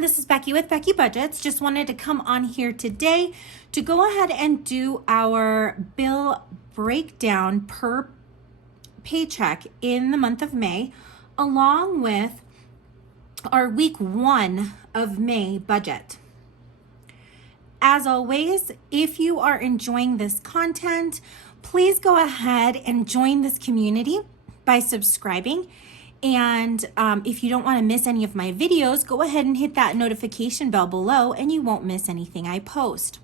everyone, this is Becky with Becky Budgets. Just wanted to come on here today to go ahead and do our bill breakdown per paycheck in the month of May, along with our week 1 of May budget. As always, if you are enjoying this content, please go ahead and join this community by subscribing. And if you don't want to miss any of my videos, go ahead and hit that notification bell below and you won't miss anything I post.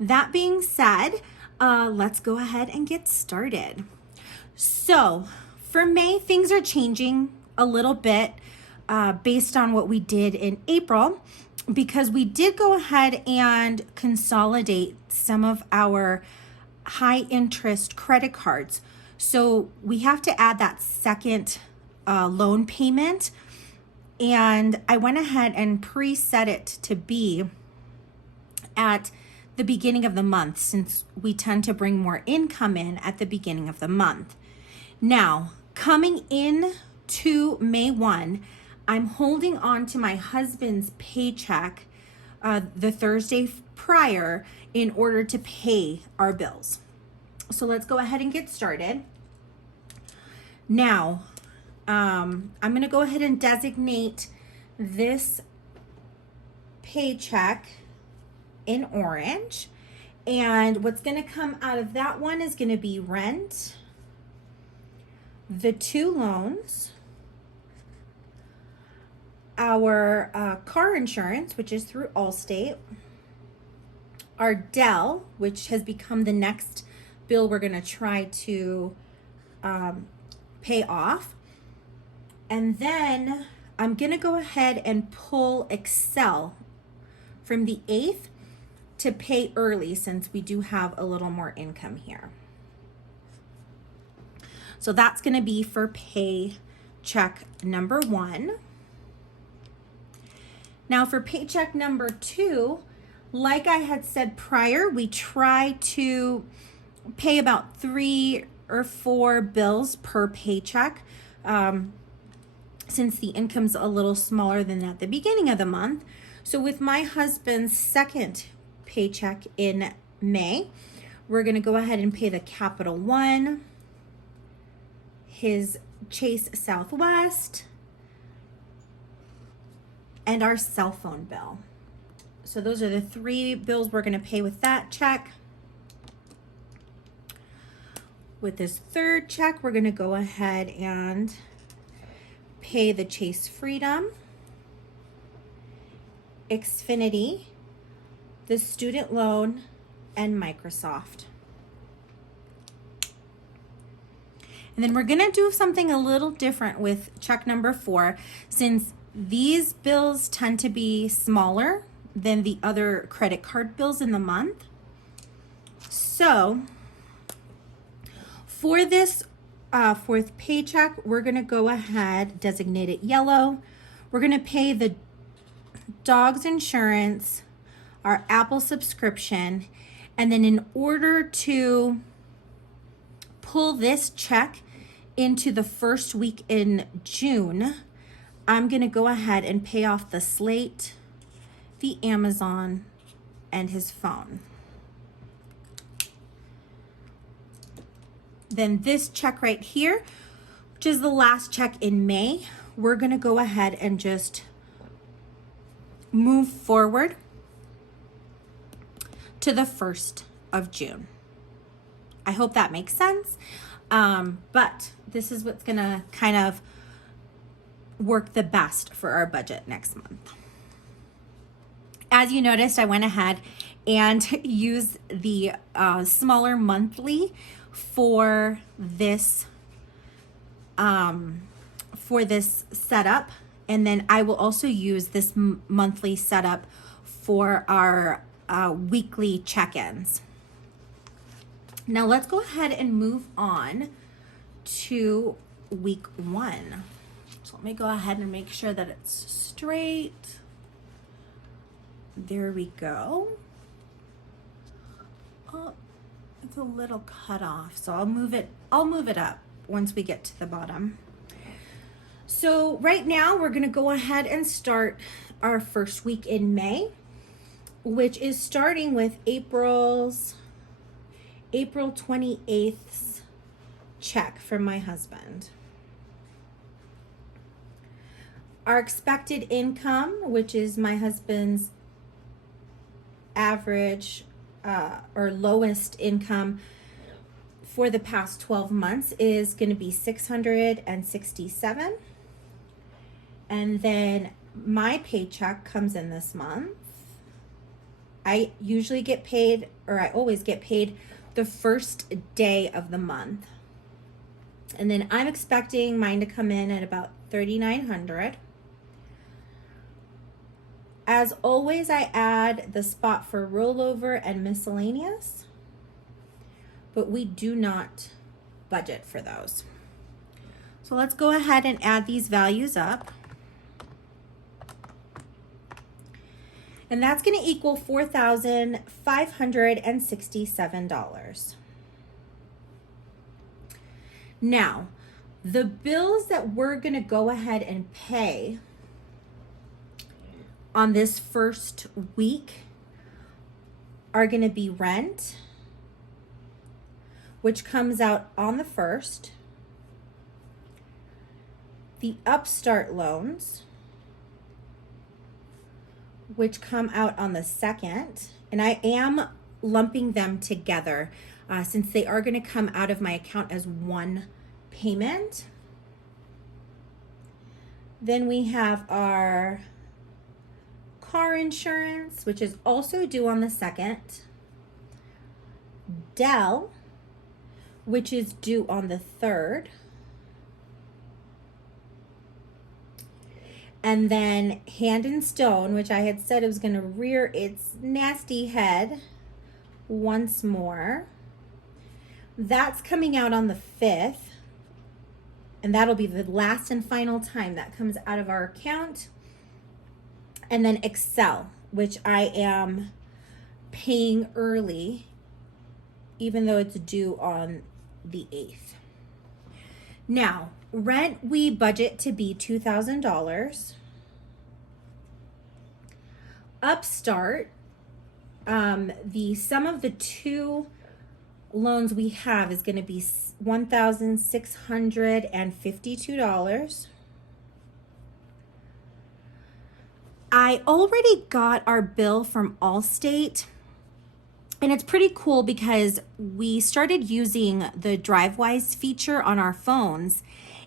That being said, let's go ahead and get started. So for May, things are changing a little bit based on what we did in April, because we did go ahead and consolidate some of our high interest credit cards. So we have to add that second loan payment, and I went ahead and preset it to be at the beginning of the month, since we tend to bring more income in at the beginning of the month. Now, coming in to May 1, I'm holding on to my husband's paycheck the Thursday prior in order to pay our bills. So let's go ahead and get started. Now, I'm going to go ahead and designate this paycheck in orange. And what's going to come out of that one is going to be rent, the 2 loans, our car insurance, which is through Allstate, our Dell, which has become the next bill we're going to try to pay off. And then I'm going to go ahead and pull Excel from the 8th to pay early, since we do have a little more income here. So that's going to be for paycheck number 1. Now for paycheck number 2, like I had said prior, we try to pay about 3 or 4 bills per paycheck, since the income's a little smaller than at the beginning of the month. So with my husband's second paycheck in May, we're going to go ahead and pay the Capital One, his Chase Southwest, and our cell phone bill. So those are the 3 bills we're going to pay with that check. With this third check, we're going to go ahead and pay the Chase Freedom, Xfinity, the student loan, and Microsoft. And then we're going to do something a little different with check number 4, since these bills tend to be smaller than the other credit card bills in the month. So for this 4th paycheck, we're going to go ahead, designate it yellow. We're going to pay the dog's insurance, our Apple subscription, and then in order to pull this check into the first week in June, I'm going to go ahead and pay off the Slate, the Amazon, and his phone. Then this check right here, which is the last check in May, we're going to go ahead and just move forward to the 1st of June. I hope that makes sense. But this is what's going to kind of work the best for our budget next month. As you noticed, I went ahead and used the smaller monthly for this setup, and then I will also use this monthly setup for our weekly check-ins. Now let's go ahead and move on to week 1. So let me go ahead and make sure that it's straight. There we go. Oh, it's a little cut off, so I'll move it up once we get to the bottom. So right now we're going to go ahead and start our first week in May, which is starting with April 28th's check from my husband. Our expected income, which is my husband's average or lowest income for the past 12 months, is going to be $667. And then my paycheck comes in this month. I usually get paid, or I always get paid, the first day of the month. And then I'm expecting mine to come in at about $3,900. As always, I add the spot for rollover and miscellaneous, but we do not budget for those. So let's go ahead and add these values up. And that's going to equal $4,567. Now, the bills that we're going to go ahead and pay on this first week are going to be rent, which comes out on the 1st, the Upstart loans, which come out on the 2nd, and I am lumping them together since they are going to come out of my account as one payment. Then we have our car insurance, which is also due on the 2nd, Dell, which is due on the 3rd, and then Hand and Stone, which I had said it was going to rear its nasty head once more. That's coming out on the 5th, and that'll be the last and final time that comes out of our account. And then Excel, which I am paying early, even though it's due on the 8th. Now, rent, we budget to be $2,000. Upstart, the sum of the two loans we have is going to be $1,652. I already got our bill from Allstate, and it's pretty cool because we started using the DriveWise feature on our phones,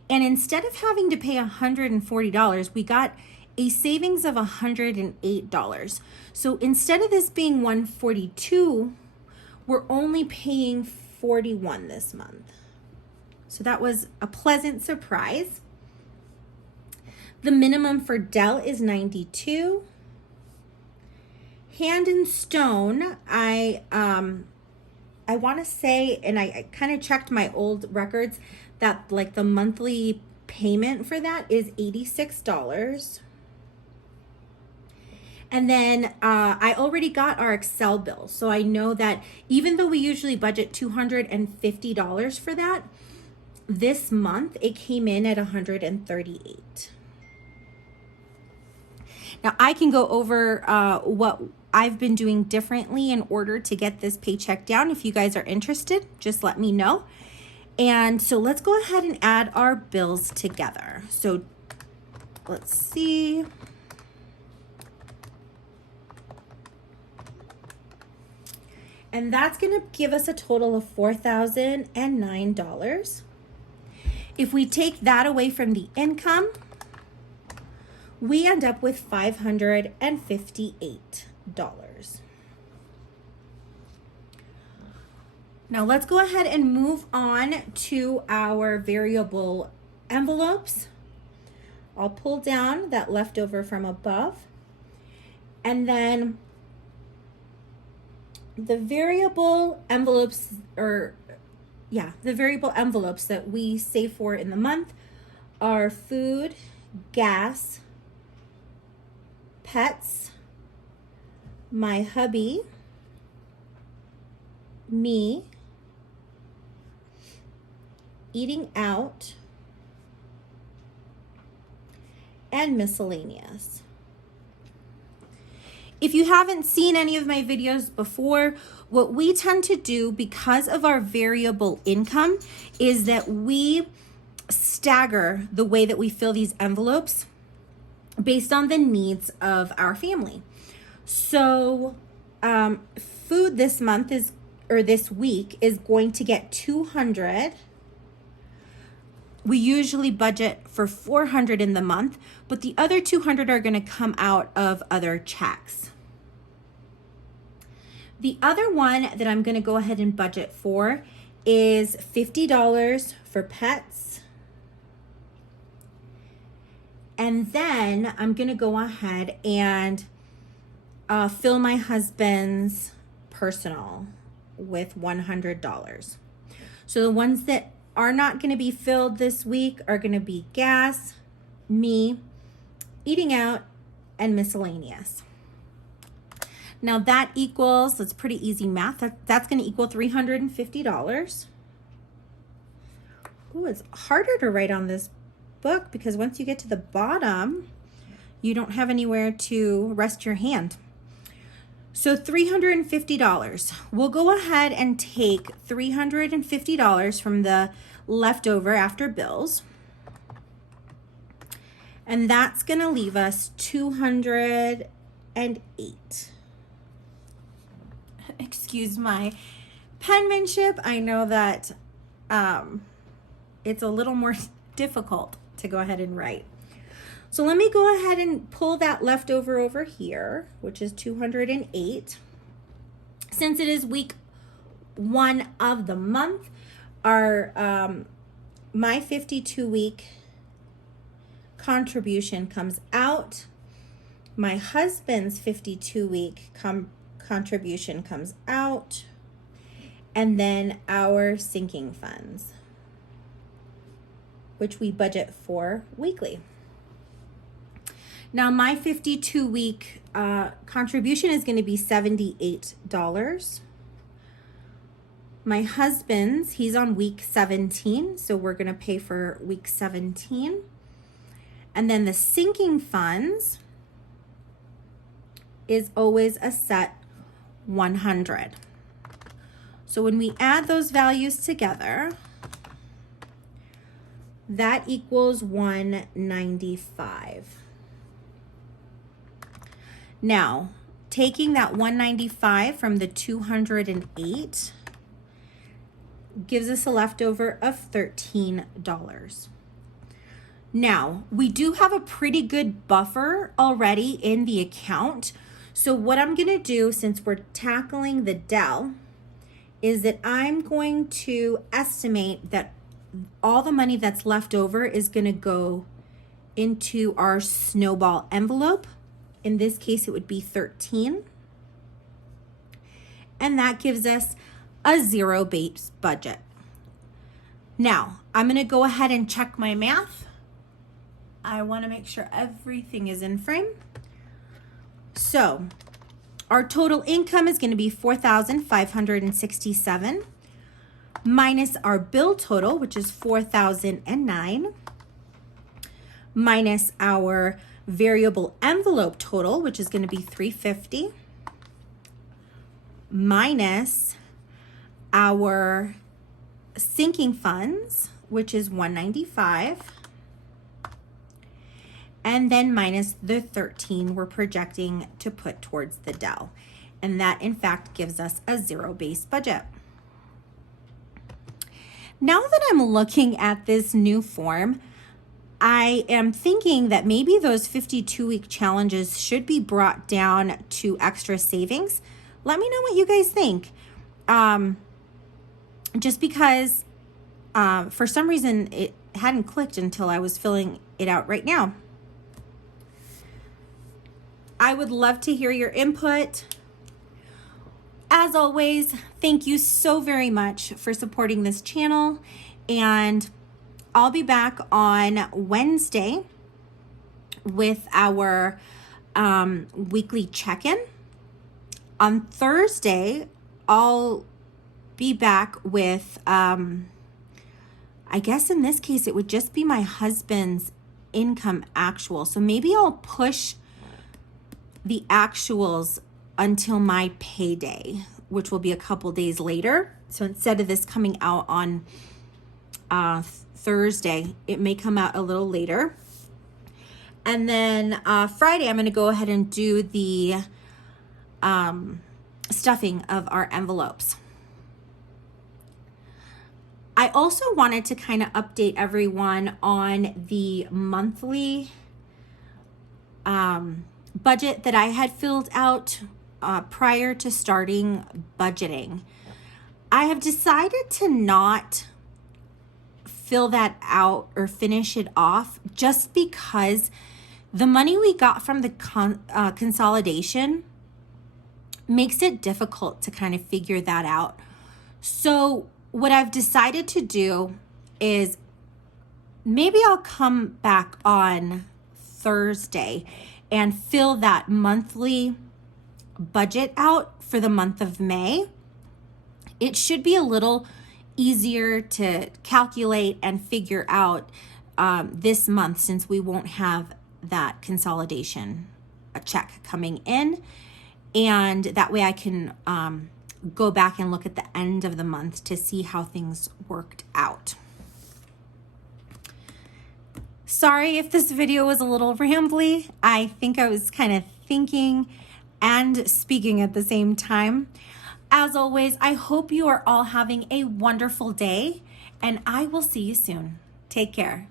and instead of having to pay $140, we got a savings of $108. So instead of this being $142, we're only paying $41 this month. So that was a pleasant surprise. The minimum for Dell is $92. Hand and Stone, I want to say, and I kind of checked my old records, that like the monthly payment for that is $86. And then I already got our Excel bill. So I know that even though we usually budget $250 for that, this month it came in at $138. Now I can go over what I've been doing differently in order to get this paycheck down. If you guys are interested, just let me know. And so let's go ahead and add our bills together. So let's see. And that's going to give us a total of $4,009. If we take that away from the income, we end up with $558. Now let's go ahead and move on to our variable envelopes. I'll pull down that leftover from above, and then the variable envelopes, the variable envelopes that we save for in the month are food, gas, pets, my hubby, me, eating out, and miscellaneous. If you haven't seen any of my videos before, what we tend to do because of our variable income is that we stagger the way that we fill these envelopes based on the needs of our family. So food this month this week is going to get $200. We usually budget for $400 in the month, but the other $200 are going to come out of other checks. The other one that I'm going to go ahead and budget for is $50 for pets. And then I'm going to go ahead and fill my husband's personal with $100. So the ones that are not going to be filled this week are going to be gas, me, eating out, and miscellaneous. Now that equals, that's pretty easy math, that's going to equal $350. Oh, it's harder to write on this book because once you get to the bottom, you don't have anywhere to rest your hand. So $350. We'll go ahead and take $350 from the leftover after bills. And that's going to leave us $208. Excuse my penmanship. I know that it's a little more difficult to go ahead and write. So let me go ahead and pull that leftover over here, which is 208. Since it is week 1 of the month, our my 52-week contribution comes out. My husband's 52-week contribution comes out. And then our sinking funds, which we budget for weekly. Now my 52-week contribution is going to be $78. My husband's, he's on week 17, so we're going to pay for week 17. And then the sinking funds is always a set 100. So when we add those values together, that equals 195. Now, taking that 195 from the 208 gives us a leftover of $13. Now, we do have a pretty good buffer already in the account. So what I'm going to do, since we're tackling the Dell, is that I'm going to estimate that all the money that's left over is going to go into our snowball envelope. In this case, it would be 13. And that gives us a zero-based budget. Now, I'm going to go ahead and check my math. I want to make sure everything is in frame. So, our total income is going to be $4,567 minus our bill total, which is $4,009, minus our variable envelope total, which is going to be $350, minus our sinking funds, which is $195, and then minus the 13 we're projecting to put towards the Dell. And that, in fact, gives us a zero-based budget. Now that I'm looking at this new form, I am thinking that maybe those 52-week challenges should be brought down to extra savings. Let me know what you guys think. Just because for some reason it hadn't clicked until I was filling it out right now. I would love to hear your input. As always, thank you so very much for supporting this channel, and I'll be back on Wednesday with our weekly check-in. On Thursday, I'll be back with, I guess in this case, it would just be my husband's income actual. So maybe I'll push the actuals until my payday, which will be a couple days later. So instead of this coming out on Thursday, it may come out a little later. And then Friday, I'm going to go ahead and do the stuffing of our envelopes. I also wanted to kind of update everyone on the monthly budget that I had filled out prior to starting budgeting. I have decided to not fill that out or finish it off just because the money we got from the consolidation makes it difficult to kind of figure that out. So what I've decided to do is maybe I'll come back on Thursday and fill that monthly budget out for the month of May. It should be a little easier to calculate and figure out this month, since we won't have that consolidation check coming in. And that way I can go back and look at the end of the month to see how things worked out. Sorry if this video was a little rambly. I think I was kind of thinking and speaking at the same time. As always, I hope you are all having a wonderful day, and I will see you soon. Take care.